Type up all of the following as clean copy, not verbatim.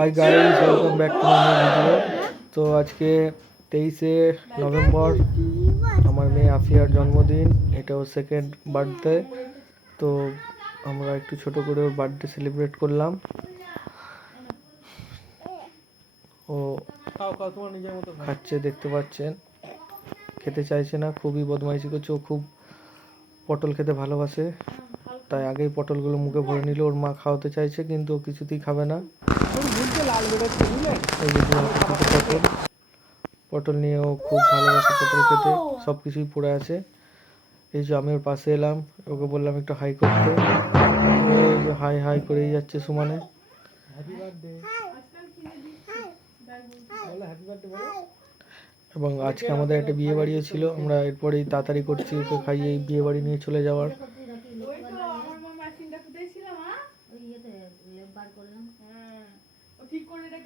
Hi guys, welcome back to my video. তো আজকে 23শে November আমার মেয়ে আফিয়ার জন্মদিন। এটা ওর সেকেন্ড বার্থডে। তো আমরা একটু ছোট করে ওর বার্থডে সেলিব্রেট করলাম। ও খাচ্ছে, দেখতে পাচ্ছেন। খেতে চাইছে না, খুবই বদমাইশি করছে। ও খুব পটল খেতে ভালোবাসে, তাই আগেই পটলগুলো মুখে ভরে নিল। ওর মা খাওয়াতে চাইছে কিন্তু ও কিছুতেই খাবে না। এই যে পটল পটল নিয়ে ও খুব ভালোবাসে পটল খেতে, সব কিছুই পড়ে আছে। এই যে আমি ওর পাশে এলাম, ওকে বললাম একটু হাই করতে। এই যে হাই হাই করেই যাচ্ছে সুমানে। এবং আজকে আমাদের একটা বিয়ে বাড়িও ছিল, আমরা এরপরেই তাড়াতাড়ি করছি ওকে খাইয়ে এই বিয়ে বাড়ি নিয়ে চলে যাওয়ার।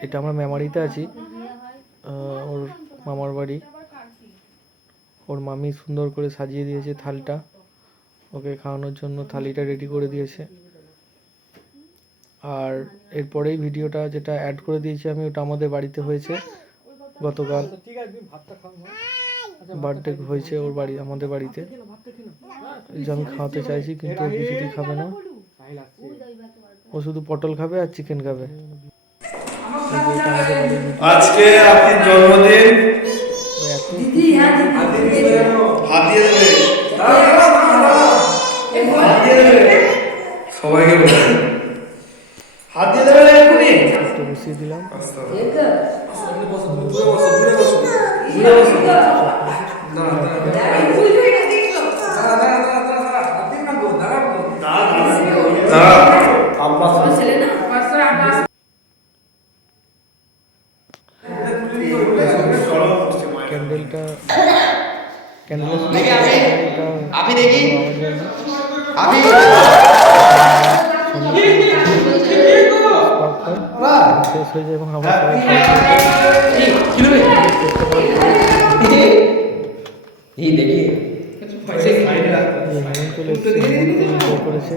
এটা আমরা মেমারিতে আছি, ওর মামার বাড়ি। ওর মামি সুন্দর করে সাজিয়ে দিয়েছে থালটা, ওকে খাওয়ানোর জন্য থালিটা রেডি করে দিয়েছে। আর এরপরেই ভিডিওটা যেটা অ্যাড করে দিয়েছি আমি, ওটা আমাদের বাড়িতে হয়েছে গতকাল। বার্থডে হয়েছে ওর বাড়ি, আমাদের বাড়িতে। যে আমি খাওয়াতে চাইছি কিন্তু ও কিছুতেই খাবে না। ও শুধু পটল খাবে আর চিকেন খাবে। আজকে আপনার জন্মদিন, সবাইকে হাত দিয়ে দেবেন। এক্ষুনি বসিয়ে দিলাম। ক্যান্ডেলটা আপনি দেখি আপনি শেষ হয়ে যায় এবং আমরা সবাই দেখি হেমন্ত করেছে।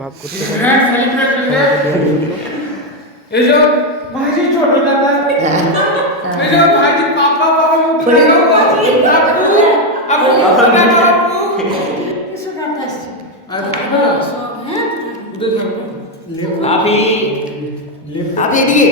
ভাগ করতে আপনি এদিকে